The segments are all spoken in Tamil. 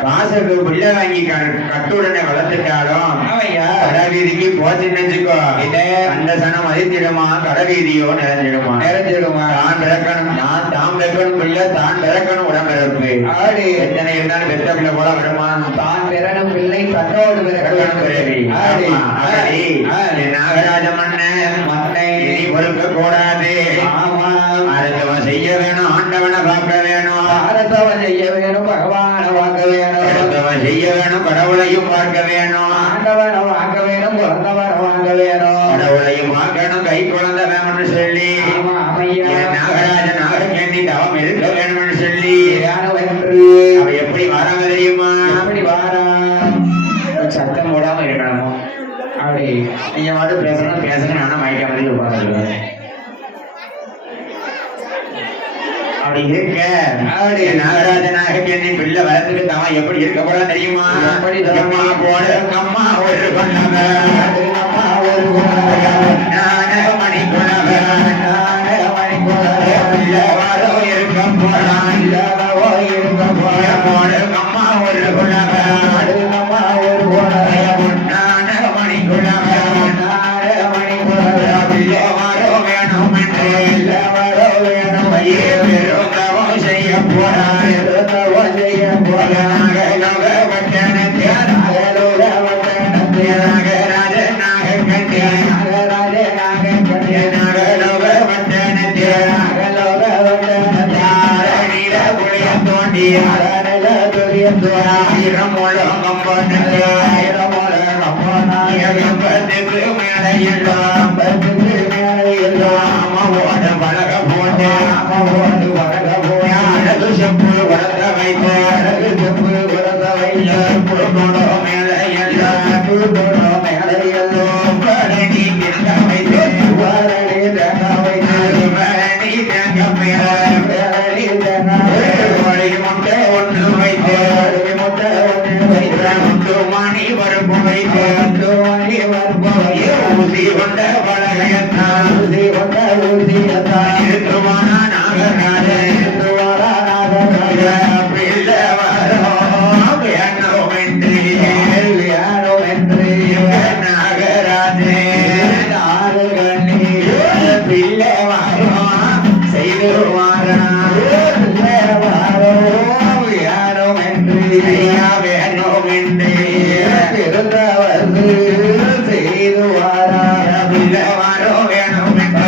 காசுக்கு பிள்ளை வாங்கி கட்டுடனே வளர்த்துட்டாலும் கடைவீதிக்கு போச்சுன்னு வச்சுக்கோ அந்த சனம் மதித்திடுமா கடைவீதியோ நிறைஞ்சிடுமா தான் பிறக்கணும் தாம் பிறக்கணும் பிள்ளை தான் பிறக்கணும் உடம்பிறப்பு எத்தனை இருந்தாலும் பெற்ற பிள்ளை போல வருமா தான் பிறனும் பிள்ளை தன்னோடு பிறக்கணும் பிறவி நாகராஜ மன்ன மன்னை பொறுக்க கூடாது. அரசவன் செய்ய வேணும், ஆண்டவனை பார்க்க வேணும். அரசவன் செய்ய வேணும், பகவானை பார்க்க வேணும். அரசவன் செய்ய வேணும், கடவுளையும் பார்க்க வேணும். ஆண்டவனை பார்க்க வேணும், பிறந்தவனை பார்க்க வேணும். கடவுளையும் பார்க்கணும், கை குழந்தை வேணும்னு சொல்லி நாகராஜன் நாகக்கண்ணி தவம் இருக்க வேணும்னு சொல்லி அவ எப்படி வராங்க தெரியுமா? எப்படி வாரா? சத்தம் போடாம இருக்கணும். அப்படி நீங்க மட்டும் பேசணும் பேசணும், நானும் மயக்க மாதிரி உட்காந்துருக்கேன். அப்படி இருக்க அப்படி நாகராஜனாக என்னை பிள்ளை வளர்த்துக்கு தவன் எப்படி இருக்க போறா தெரியுமா? அம்மா போல அம்மா ஒரு மணி பிள்ளை வாரோ இருக்க போறான், இல்லாதவோ இருக்க போற போல அம்மா ஒரு அம்மா ஒரு மணி பிள்ளை வாரோ வேணும் என்று வாரோ வேணும் செய்ய போறான் செய்ய போறாங்க. பழக போட்டு பழக போய் அழகு செப்பு வளர்த்த வைத்து அழகு செப்பு வளர்த்த வைத்து மேலே எல்லாம் மேலே எல்லாம் பழனி திறக்க வைத்து பழனி திறக்க வைத்து பழனி திறக்க பழனி வழி முட்டை ஒன்று வைத்து முட்டை ஒன்று வைத்து முட்டு மணி வறுப்பு வைத்து முட்டு மணி வறுப்பு ஊசி கொண்ட பழகையத்தான் ஊசி கொண்ட ஊசியத்தான் இருக்குமானா நாகராஜன் இருக்குமானா நாகராஜன் பிள்ளை வரும் வேணும் என்று வேணும் என்று நாகராஜன் நாககண்ணி பிள்ளை வரும் செய்து வாரா பிள்ளை வரும் வேணும் என்று வேணும் என்று பிறந்தவது செய்து வாரா பிள்ளை வரும் வேணும் என்று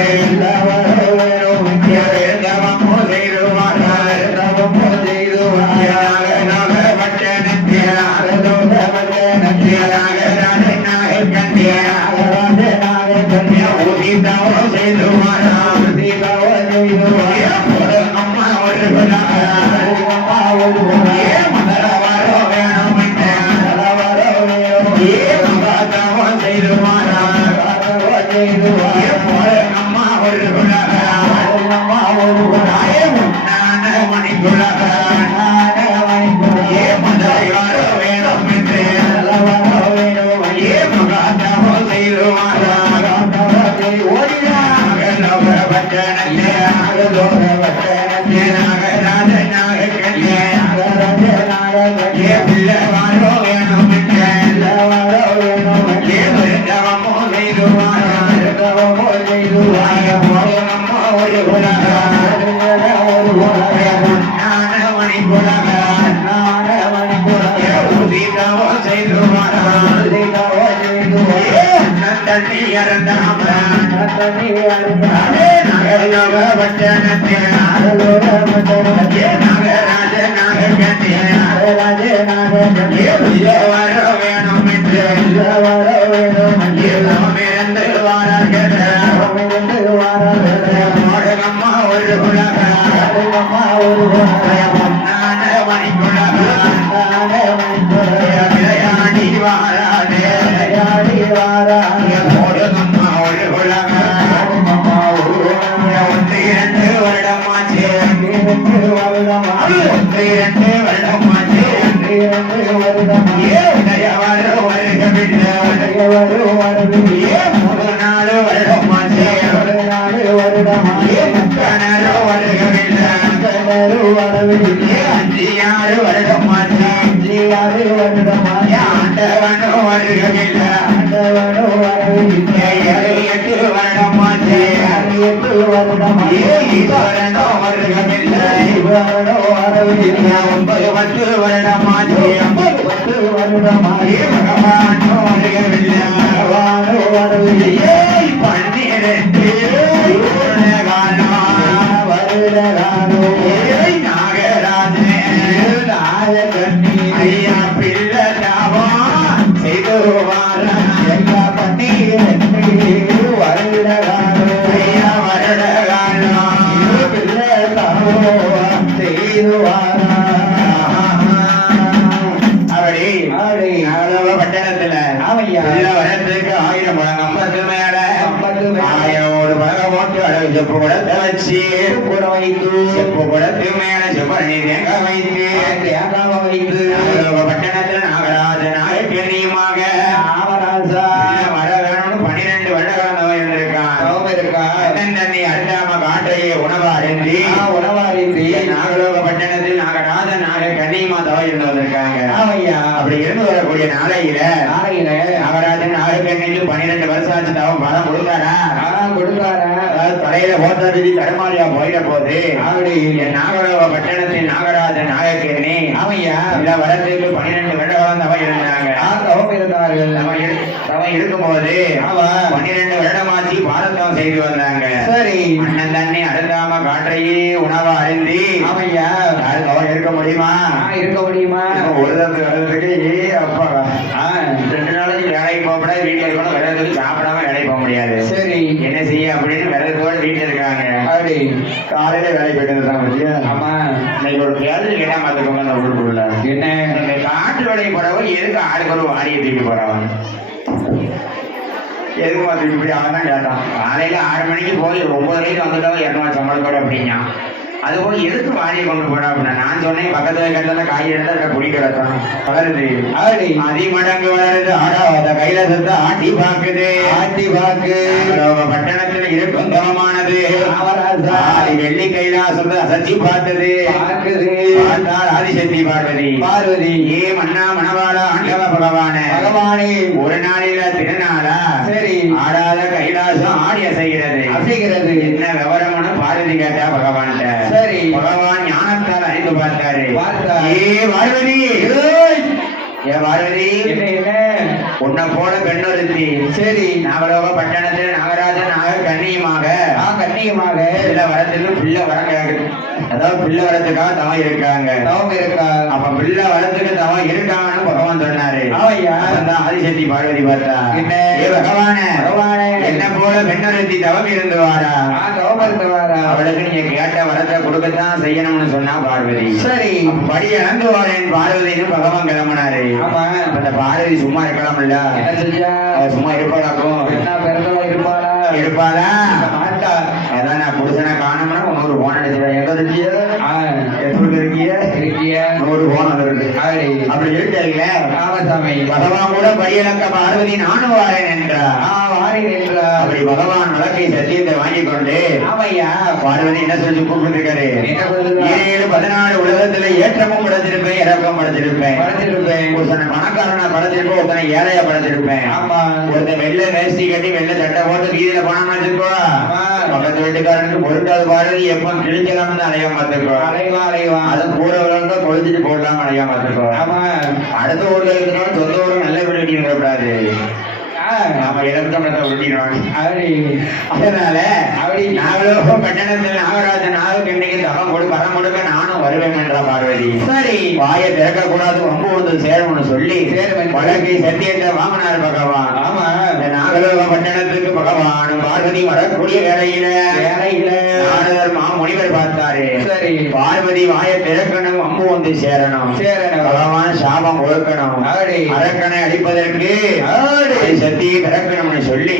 பன்னிரண்டு வருடகாலோ நாகராஜனே நாயகனே ஐயா பிள்ளை தாவம் செய்து ஐயா பன்னீர் வருடகாலோ ஐயா வருடகாலோ பிள்ளை தாவம் செய்து அப்படி பட்டணத்துல வரத்துக்கு 1000 முழங்க 50 மேல 1000 முழங்க போட்டு அழகு செப்பு குடத்தை வச்சு கூட வைத்து செப்பு குடத்து மேல செப்பரணி தேங்காய் வைத்து தேங்காவை வைத்து பட்டணத்துல நாகராஜ நாயக்கனியுமாக நாகராஜா வர வேணும்னு 12 வருடகாலம் இருந்திருக்கான் தண்ணி அருந்தாம காற்றையே உணவாருந்தி நாகலோக பட்டணத்தில் நாகராஜ நாக கன்னியமா தவ இருந்து வந்திருக்காங்க அப்படி இருந்து வரக்கூடிய நாளையில நாகராஜன் நாகக்கண்ணிக்கு 12 வருஷம் ஆச்சு தவம் பலம் கொடுத்தாரா அதாவது தலையில ஓட்டாதி தடுமாறியா போயிட போது என் நாகலோக பட்டணத்தில் நாகராஜன் நாகக்கண்ணி இல்ல வரத்துக்கு 12 வருடம் தவ இருந்தாங்க தவம் இருக்கும்போது 12 வருடமாச்சு பாரதம் செய்து வந்தாங்க சரி அண்ணன் தண்ணி அருந்தாம காற்றையே உணவா அருந்தி தவம் இருக்க முடியுமா ஒரு தரத்துக்கு அப்பா 2 நாளைக்கு வேலைக்கு போகப்பட வீட்டுல இருக்கணும் விரதத்துக்கு சாப்பிடாம வேலைக்கு போக முடியாது சரி என்ன செய்ய அப்படின்னு விரதத்தோட வீட்டுல இருக்காங்க அப்படி காலையில வேலைக்கு போயிட்டு இருந்தாங்க பத்தியா ஆமா இன்னைக்கு ஒரு கேள்வி கேட்டா பாத்துக்கோங்க அந்த ஊருக்குள்ள என்ன காட்டு வேலைக்கு போறவங்க எதுக்கு ஆளுக்கு ஒரு வாரியை தூக்கி போறவன் எதுக்கு பார்த்து இப்படி அவன் தான் கேட்டான் காலையில 6 மணிக்கு போய் 9 மணிக்கு வந்துட்டவன் 200 சம்பளத்தோட அப்படின்னா அதுபோல எதுக்கு வாரியை கொண்டு போட அப்படின்னா நான் சொன்னேன் பக்கத்துல கட்டல காய் இருந்தா குடி கிடத்தான் வளருது அதிமடங்கு வளருது ஆடாத கைலாசத்தை ஆட்டி பாக்குது பட்டணத்துல இருக்கும் தவமானது வெள்ளி கைலாசத்தை அசைச்சி பார்த்தது பார்த்தால் ஆதிசக்தி பார்வதி ஏ மன்னா மணவாளா ஆண்டவ பகவானே ஒரு நாளில திருநாளா சரி ஆடாத கைலாசம் ஆடி அசைகிறது என்ன விவரம்னு பார்வதி கேட்டா பகவான்கிட்ட சரி பகவான் ஞானத்தால் அறிந்து பார்த்தாரு ஏ பார்வதி என்ன உன்னை போல பெண்ணொருத்தி சரி நாகலோக பட்டணத்தில் நாகராஜன் நாக கண்ணியமாக பிள்ளை வரத்துக்கு பிள்ளை வர அதாவது பிள்ளை வரத்துக்காக தவம் இருக்காங்க அப்ப பிள்ளை வரத்துக்கு தவம் இருக்காங்கன்னு பகவான் சொன்னாரு ஆதிசக்தி பார்வதி பார்த்தா ஏ பகவானே என்ன போல பெண்ணொருத்தி தவம் இருந்து வாரா அவளுக்கு நீங்க கேட்ட வரத்தை கொடுக்கத்தான் செய்யணும்னு சொன்னா பார்வதி சரி படி இழந்து வாரேன் பார்வதினு பகவான் கிளம்பினாரு அந்த பார்வதி சும்மா இருக்கலாம் இல்ல சும்மா இருப்பாளாக்கும் இருப்பாளா அதான் நான் புருஷனை காணோம்னா 100 போன் அடிச்சிருவேன் எங்க இருக்கிய 100 போன் வந்துருக்கு அப்படி இருக்கீங்க பகவான் கூட பையலக்க பார்வதி நானும் வாரேன் என்றார் அப்படி பகவான் வழக்கை சத்தியத்தை வாங்கி கொண்டு பார்வதி என்ன சொல்லி கூப்பிட்டுருக்காரு 7-14 உலகத்துல ஏற்றமும் படைச்சிருப்பேன் இறக்கம் படைச்சிருப்பேன் ஒருத்தனை பணக்காரனா படைச்சிருப்பேன் ஒருத்தனை ஏழையா படைச்சிருப்பேன் ஒருத்தன் வெள்ளை வேஷ்டி கட்டி வெள்ளை சட்டை போட்டு வீதியில பணம் வச்சிருக்கோ பக்கத்து வீட்டுக்காரனுக்கு பொருட்காது பார்வதி எப்ப கிழிச்சலாம்னு அலையாம பார்த்துருக்கோம் அதை கூட விளங்க கொளுத்திட்டு போடலாம் அலையாம பார்த்துருக்கோம் அடுத்த ஊர்ல இருக்கிறோம் சொந்த ஊருக்கு நல்ல வீடு கட்டிட்டு கூடாது நாம இலக்கணத்தை உருட்டிடுவாங்க அதனால அப்படி நாகலோக பட்டணத்தில் நாகராஜன் நாகக்கண்ணிக்கு தவம் வரம் கொடுக்க நானும் வருவேன் என்ற பார்வதி சரி வாயை திறக்க கூடாது ரொம்ப வந்து சேரணும்னு சொல்லி வழக்கை சத்தியத்தை வாங்கினார் பகவான் ஆமா இந்த நாகலோக பட்டணத்துக்கு பகவான் பார்வதி வரக்கூடிய வேலையில நாரதர் மாமுனிவர் பார்த்தாரு சரி பார்வதி வாயை திறக்கணும் அம்பு வந்து சேரணும் பகவான் சாபம் ஒழுக்கணும் அரக்கனை அடிப்பதற்கு சக்தியை திறக்கணும்னு சொல்லி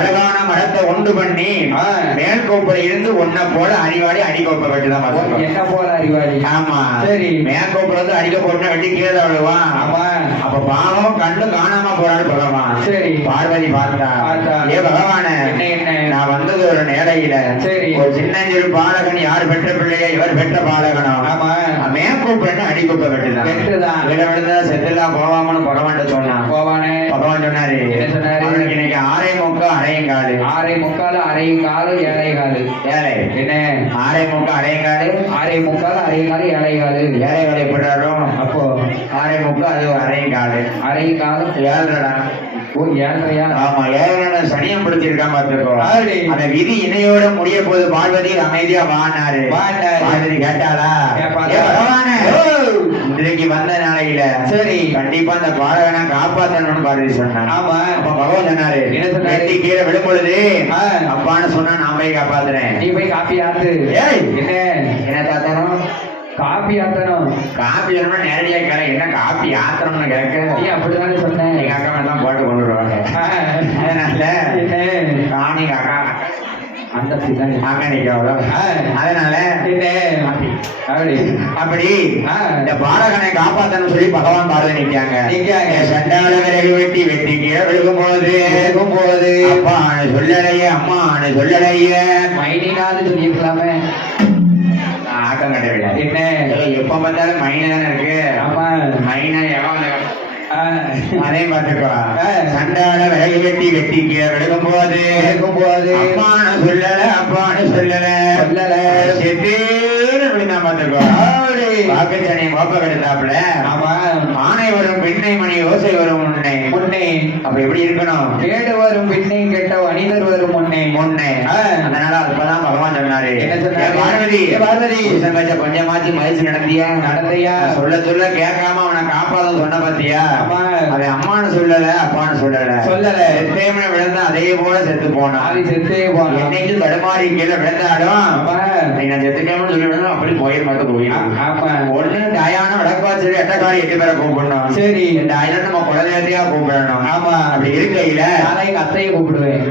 அழகான மரத்தை உண்டு பண்ணி மேல் கோப்பை இருந்து ஒன்ன போல அறிவாளி அடிக்கோப்பை வெட்டுதான் என்ன போல அறிவாளி ஆமா சரி மேல் கோப்பை வந்து அடிக்க போட்டு வெட்டி கீழே விழுவான் ஆமா அப்ப பாவம் கண்ணு காணாம போறான்னு பகவான் சரி பார்வதி பார்த்தா ஏ பகவான நான் வந்தது ஒரு நேரையில சரி ஒரு சின்னஞ்சிறு பாலகன் யார் பெற்ற பிள்ளைய இவர் பெற்ற பாலகனோ ஆமா மேற்கோப்பை அடிக்கோப்பை வெட்டுதான் விழுந்தா செத்துலாம் போவாமனு பகவான் சொன்னான் பகவான் சொன்னாரு இன்னைக்கு 6:45 அரையங்காலு ஏழை என்ன 6:45 அரையங்காலு ஏழைகாலு எப்படிறாரோ அப்போ 6:45 அது அரையங்காலு 7:30 ஓ 7:30. ஆமா 7 சனியம் பிடிச்சிருக்கான் பாத்துக்கோ. அந்த விதி இணையோட முடிய போது பார்வதி அமைதியா வானாரு. பார்வதி கேட்டாளா பகவானே இன்றைக்கு வந்த நாளையில சரி கண்டிப்பா அந்த பாலகனை காப்பாற்றணும்னு பார்வதி சொன்னான். ஆமா அப்ப பகவான் சொன்னாரு வெட்டி கீழே விடும் பொழுது அப்பான்னு சொன்னா நான் போய் காப்பாத்துறேன், நீ போய் காப்பி ஆத்து. என்ன என்ன தாத்தனும் காப்பி ஆத்தணும்? காப்பி நேரடியா கேட்க என்ன காப்பி ஆத்தணும்னு கேட்க நீ அப்படிதானே சொன்னேன். எங்க அக்கா எல்லாம் போட்டு கொண்டு வருவாங்க. அதனால காணி அக்கா அந்த அதனால அப்படி இந்த பாலகனை காப்பாத்தணும் சொல்லி பகவான் பார்வதி நிற்காங்க. சண்டால விறகு வெட்டி வெட்டி கீழே விழுகும் போது அப்பா சொல்லலையே அம்மா சொல்லலையே மைனினாவது சொல்லியிருக்கலாமே. ஆக்கம் கட்டவில்லை. என்ன எப்ப பார்த்தாலும் மைனா தானே இருக்கு. ஆமா மைனா எவன் அதே பார்த்துக்கோ. சண்டால விறகு வெட்டி வெட்டி கீழே விழுகும் போது அம்மானு சொல்லல அப்பான்னு சொல்லல செத்தேன்னு விழுந்தா பார்த்துக்கோ. வாக்குச்சாணியை கோப்ப கெடுத்தாப்புல ஆணை வரும் பெண்ணை மணி யோசை வரும் முன்னே அப்ப எப்படி இருக்கணும்? கேடு வரும் பெண்ணை கெட்ட அணிதர் வரும் முன்னே. அதனால அப்பதான் பகவான் சொன்னாரு பார்வதி கொஞ்சமாச்சு மதிச்சு நடத்தியா சொல்ல கேட்காம அவனை காப்பாத சொன்ன பாத்தியா? அதை அம்மானு சொல்லல அப்பான்னு சொல்லல செத்தேமனை விழுந்தா அதே போல செத்து போனான். என்னைக்கு தடுமாறி கீழே விழுந்தாலும் செத்துக்கேமனு சொல்லி விழுந்தோம் அப்படி கோயில் மட்டும் கோயில் ஒண்ணு டயான வடக்குவா சொல்லி எட்டக்காரி 8 பேரை கூப்பிடணும். சரி டயன நம்ம குலதேவத்தையா கூப்பிடணும். ஆமா அப்படி இருக்கையில நான் எங்க அத்தையை கூப்பிடுவேன்.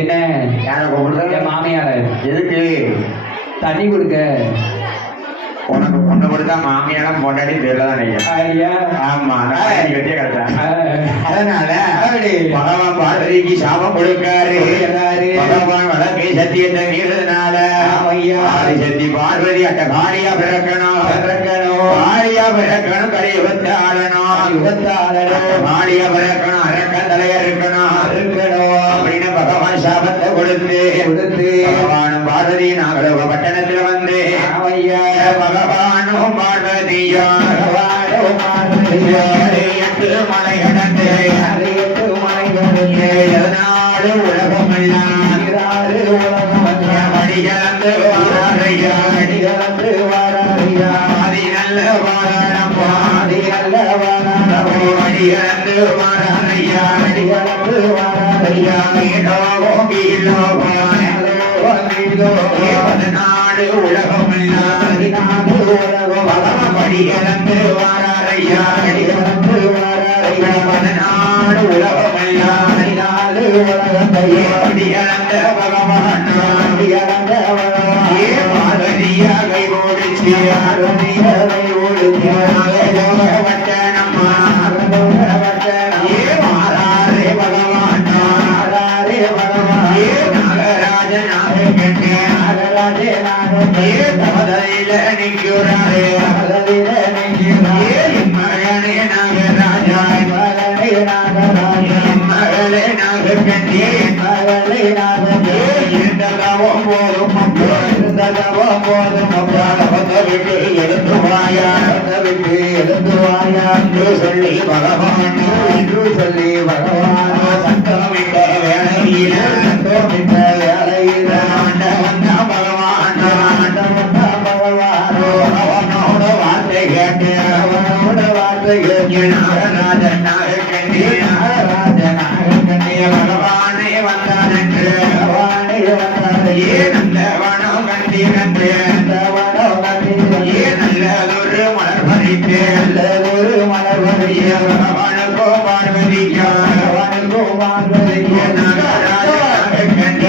என்ன யார கூப்பிடுறேன்? மாமியார. எதுக்கு? தண்ணி கொடுக்க. உனக்கு பொண்ணு கொடுத்தா மாமியாரம் பொண்டாடி பேர்லதான் ஐயா. ஆமா வெட்டிய கிடைச்சா. அதனால பகவான் பார்வதிக்கு சாபம் கொடுக்காரு. பகவான் வழக்கை சத்தியத்தை மீறதுனால சத்தி பார்வதி அட்ட காளியா பிறக்கணும் காளியா பிறக்கணும் கலியுகத்தை ஆளணும் காளியா பிறக்கணும் அரக்கன் தலையா இருக்கணும் அப்படின்னு பகவான் சாபத்தை கொடுத்து பகவானும் பார்வதி நாகலோக பட்டணத்துல வந்து பகவானும் பார்வதியும் மலை கடந்து உலகம் மடிகலந்து வாரையா ஆதி நல்ல வாரணம் மடிகலந்து வாரையா நாடு உலகம் படிகலந்து வாரையா நாடு உலகம் படிகலந்த பகவான் பார்வதியா கை ஓடிச்சு மாறாரே பகவான் நாகராஜனாக தவதையில நிற்கிறாரே மகனே நாகராஜா மகளே நாகக்கண்ணே இருந்தகவும் போதும் எடுத்து வாயா சொல்லி பகவான் சத்தமிட்ட வேளையில அவனோட வார்த்தை கேட்டு நாகராஜனாக பகவானே வந்தான் என்று நல்லவனோ கண்டீரன்று நல்லதொரு மலர் பறித்து பகவானுக்கோ பார்வதிக்கோ நாகராஜனாக கண்ட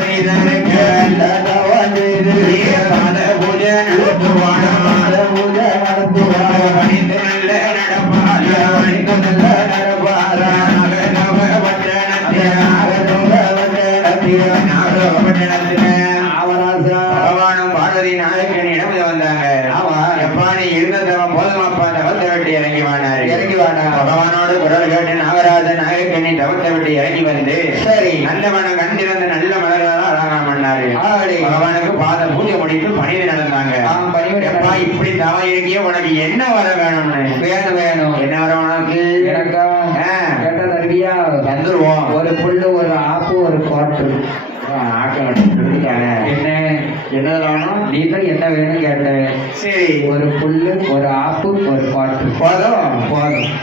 செய்தனுக்கு பூஜை நடத்துவானோ பணிந்து நல்ல நடப்பாரா பகவானும் பார்வதி நாயக்கனிடம் வந்தாங்க. எப்பா நீ இருந்தவன் போதுமாப்பா தவத்தை விட்டு இறங்கி வானாரு. பகவானோடு குரல் கேட்டு நாகராஜன் நாயக்கனி தவத்தை விட்டு இறங்கி வந்து சரி நல்லவன கண்டிருந்த நல்ல மலர்களால் அழகாம பண்ணாரு. பகவானுக்கு பாத பூஜை பூஜை முடித்து பணிவு நடந்தாங்க. எப்பா இப்படி தவம் இருக்கிய உனக்கு என்ன வர வேணும்னு? வேணும் என்ன வர உனக்கு? எனக்கா கேட்ட தருவியா? தந்துருவோம். ஒரு புல்லு, ஒரு ஆப்பு, ஒரு கோட்டு. என்ன என்ன வேணும்? நீ தான் என்ன வேணும் கேட்ட. சரி, ஒரு புல்லு, ஒரு ஆப்பு, ஒரு கோட்டு. போதும்.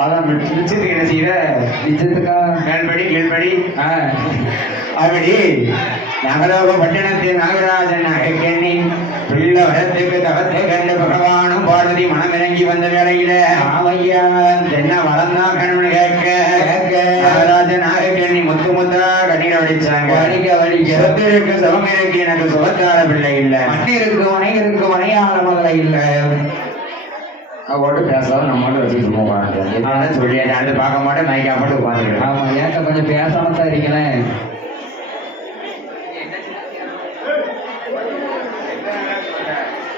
அதான் மிச்சத்துக்கு என்ன செய்யற? நிஜத்துக்கா மேல்படி கீழ்படி அப்படி நகரோக பட்டணத்தில் நாகராஜன் நகைக்கண்ணி பிள்ளை வரத்துக்கு தவத்தை கண்ட பகவானும் பார்வதி மனமிறங்கி வந்த வேளையில ஆமையா என்ன வளர்ந்தா கண்ணு கேட்க நாகராஜன் நாகைக்கண்ணி முத்து முத்தா கண்ணீரை வடிச்சாங்க. சொத்திற்கு சுகம் இருக்கு, எனக்கு சுகத்தார பிள்ளை இல்லை. மண்ணிற்கு வனையிற்கு வனையாள முதல்ல இல்லை. அவரோட பேசாத நம்மளோட வச்சுட்டு போவாங்க சொல்லி அதை பார்க்க மாட்டேன். மைக்கா மட்டும் உட்காந்துருக்கேன். ஆமா, ஏன்ட்ட கொஞ்சம் பேசாம தான் இருக்கிறேன்.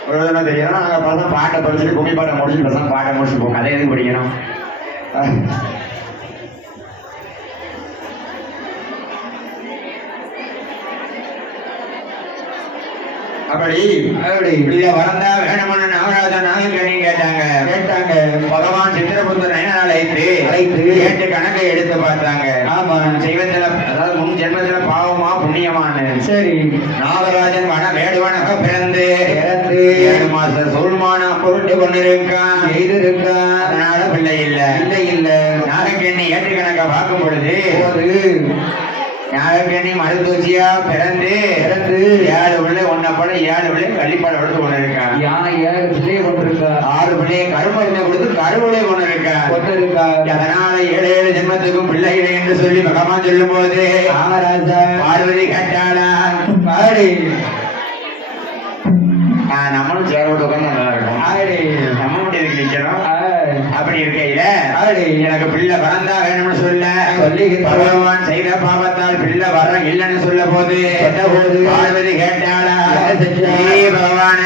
ஒரு விதமா தெரியும். நாங்கள் பார்த்தா பாட்டை படிச்சுட்டு கும்மி பாட்டை முடிச்சுட்டு பேசாம பாட்டை முடிச்சுட்டு போவோம். கதை எதுக்கு படிக்கணும்? அப்படி வரந்தா வேணும்னு நாகராஜா நாகக்கண்ணி கேட்டாங்க. பகவான் சித்திரபுத்தர் அழைத்து கேட்டு கணக்கை எடுத்து பார்த்தாங்க. ஆமா, செய்வதில அதாவது முன் ஜென்மத்தில பாவமா புண்ணியமானு. சரி, நாகராஜன் வன வேடுவனாக பிறந்து 7 மாசம் சொல்மானம் பொருட்டு கொண்டிருக்கான். அதனால பிள்ளை இல்ல. நாகக்கண்ணி ஏற்று கணக்கை பார்க்கும் பொழுது நாகக்கண்ணி மருத்துவச்சியா பிறந்து 7 பிள்ளை ஒன்ன போல 7 பிள்ளை கள்ளிப்பாடு கொடுத்து கொண்டு இருக்கான். 7 பிள்ளைய கொண்டிருக்கா. 6 பிள்ளையை கருமருந்தை கொடுத்து கருவிலை கொண்டு இருக்கா. அதனால 7 ஜென்மத்துக்கும் பிள்ளைகளை என்று சொல்லி பகவான் சொல்லும் போது நாகராஜா பார்வதி கேட்டாளா? நம்மளும் சேரோடு உட்காந்து நல்லா இருக்கும். நம்ம மட்டும் இதுக்கு நிக்கணும். அப்படி இருக்கையில எனக்கு பிள்ளை வரந்தா வேணும்னு சொல்லி பகவான் செய்த பாவத்தால் பிள்ளை வர இல்லைன்னு சொல்ல போது பார்வதி கேட்டாளா? பகவான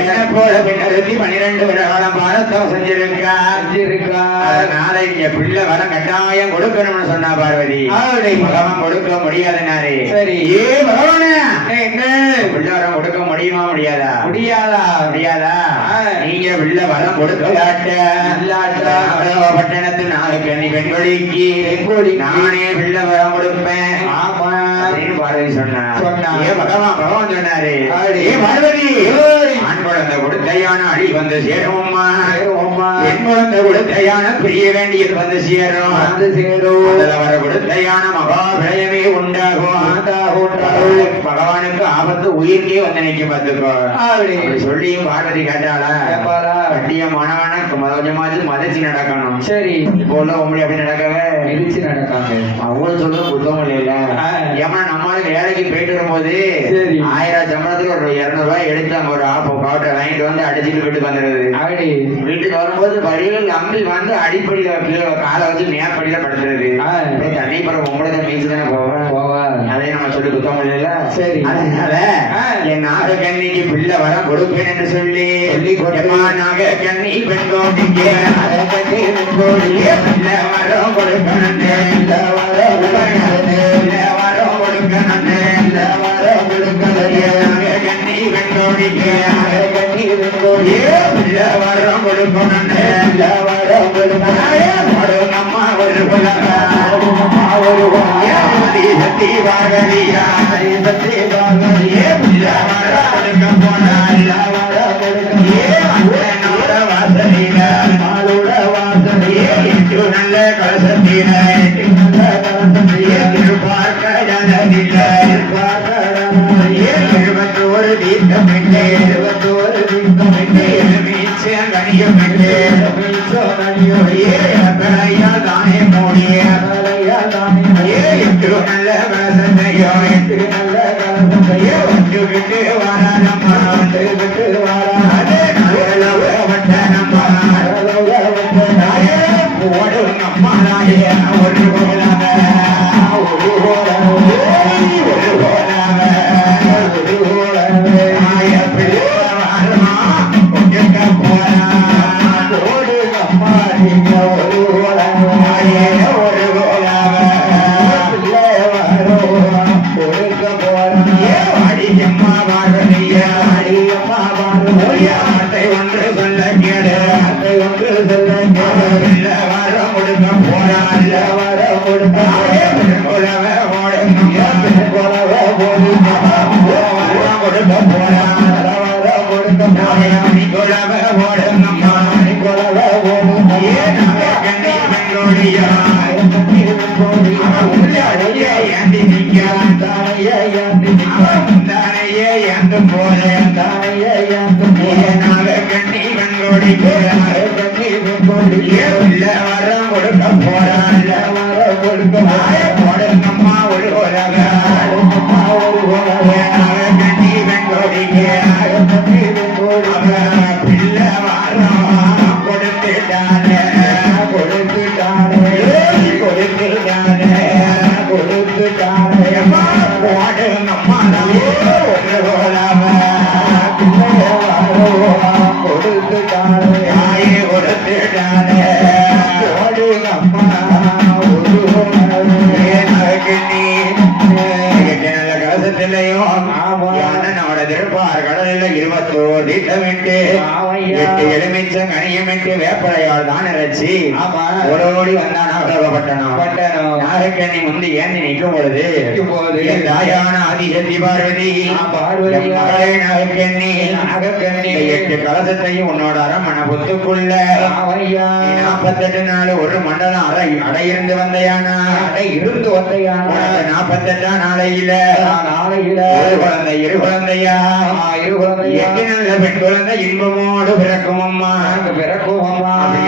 என்ன போல பின்னருத்தி 12 வருடம் பாரத்தம் செஞ்சிருக்கா. அதனால இங்க பிள்ளை வர கட்டாயம் கொடுக்கணும்னு சொன்னா பார்வதி. பகவான் கொடுக்க முடியாதுனாரு. சரி, பகவான பிள்ளை வரம் கொடுக்க முடியுமா? முடியாதா? நீங்க பிள்ளை வரம் கொடுக்கலாட்ட பட்டணத்து நாகக்கண்ணி பெண்கொடிக்கு நானே பிள்ளை வரம் கொடுப்பேன் அப்படின்னு பார்வதி சொன்னா. பகவான் சொன்னாரு, பார்வதி ஆண் குழந்தை கொடுத்தையான அடி வந்து சேரும்மா. பெண் குழந்தை கொடுத்தையான பிரிய வேண்டியது வந்து சேரும். அதுல வர கொடுத்தையான மகா விளையமே உண்டாகும். பகவானுக்கு ஆபத்து உயிர்க்கே வந்து நிற்கும். பார்த்துக்கோ சொல்லியும் பார்வதி கேட்டாளா? கட்டியமானவன கொஞ்சமாச்சு மதிச்சு நடக்கணும். சரி, இப்போ உள்ள உங்களை அப்படி நடக்கவே மிதிச்சு நடக்காங்க. அவ்வளவு சொல்ல புத்தகம் இல்ல. ஏமா நம்மளுக்கு வேலைக்கு போயிட்டு வரும்போது 1000 சம்பளத்துக்கு ஒரு 200 ரூபாய் எடுத்து அங்க ஒரு ஆப்போ காவட்டை வாங்கிட்டு வந்து அடிச்சுட்டு வீட்டுக்கு வந்துடுறது. வீட்டுக்கு வரும்போது வழியில் நம்பி வந்து அடிப்படையில காலை வச்சு மேற்படியில படுத்துறது. தண்ணி படம் உங்களோட மீச்சு தானே போவா. அதையும் நம்ம சொல்லி புத்தகம் இல்ல. சரி, அதனால என் நாகக்கண்ணிக்கு பிள்ளை வர கொடுப்பேன் என்று சொல்லி நாகக்கண்ணி பெண்கோட்டிக்கு பிள்ளை வரம் கொடுக்கணும். நாகக்கண்ணி பெண்கோடிக்கு பிள்ளை வரம் கொடுக்கணும். அம்மா ஒரு சக்தி வாகலியா சக்தி வாகலியே பிள்ளை வரம் கொடுக்க போனாள். நல்ல கலசத்தில பார்க்க ஒரு தீர்க்கம் தானே மூடிய நல்ல கலசத்தையோ விட்டு வாரானம்மா ஒரு கொடுக்க குலவ ஓடுங்கம்மா குலவ போடுங்க வரம் கொடுக்க போறான் வரம் கொடுக்க மணி குலவ ஓடுங்கம்மா குலவ போடுங்க கண்ணி பெண்கோடியா உள்ளே ஏந்தி நிற்கிறான் தானையே ஏந்து போறேன் கண்ணி பெண்கோடி உள்ள வரம் கொடுக்க போறான் போடுங்கம்மா ஒரு உலக கண்ணி பெண்கோடிக்கு பிள்ளை வரம் கொடுத்துட்டானே கொடுத்துட்டானே போடுங்கம்மா தாயே கொடுத்துட்டானே எலுமிச்சங்கனியமிட்டு வேப்படையால் தான் இறைச்சி ஓடோடி வந்தான் பட்டணம் நாகக்கண்ணி முந்தி ஏந்தி நிற்கும் பொழுது என் தாயான ஆதிசக்தி பார்வதி மகளே நாகக்கண்ணி 8 கலசத்தையும் உன்னோட அரமண புத்துக்குள்ள 48 நாள் ஒரு மண்டலம் அடையிருந்து வந்தையானா இருந்து வந்தையான 48 நாளையில ஒரு குழந்தை இரு குழந்தையா 8 நல்ல பெண் குழந்தை இன்பமோடு பிறக்கும் அம்மா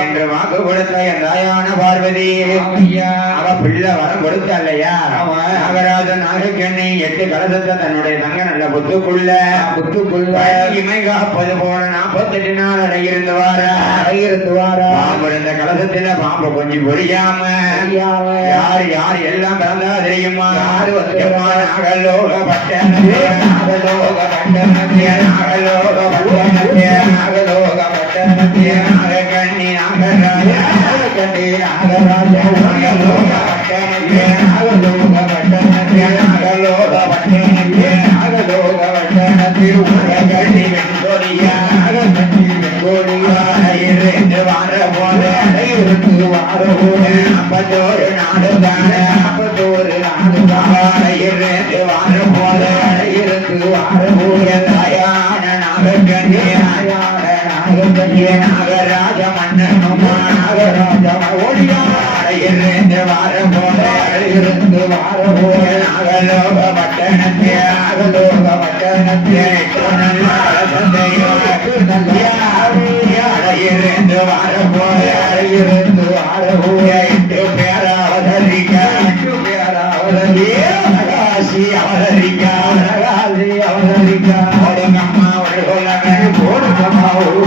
என்று வாக்கு கொடுத்த என் தாயான பார்வதி அவ பிள்ளை வரம் கொடுத்த இல்லையா நாகராஜன் நாகக்கண்ணி 8 கலசத்தை தன்னுடைய தங்க நல்ல புத்துக்குள்ள இமை காப்பது போல 48 நாள் அடையிருந்து வார இருந்த கலசத்துல பாம்பு கொஞ்சம் பொரியாம யார் யார் எல்லாம் பிறந்தா தெரியுமா நாகலோக பட்டணத்தே நாகக்கண்ணி நாகராஜ அப்பத்தோரு நாடு தான அப்பத்தோரு நாடு இருந்து வார போல இருந்து வார போல தாயான நாகக்கண்ணி நாகராஜ மன்னனும் நாகராஜ இருந்து வார போல இருந்து வார போல நாகலோக பட்டணத்தே இருந்து வார போல இருந்து வார போல 8 பேராவதரிக்கா அவதரிக்கா போடுங்கம்மா ஒரு போடுங்கம்மா ஒரு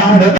பாம்பு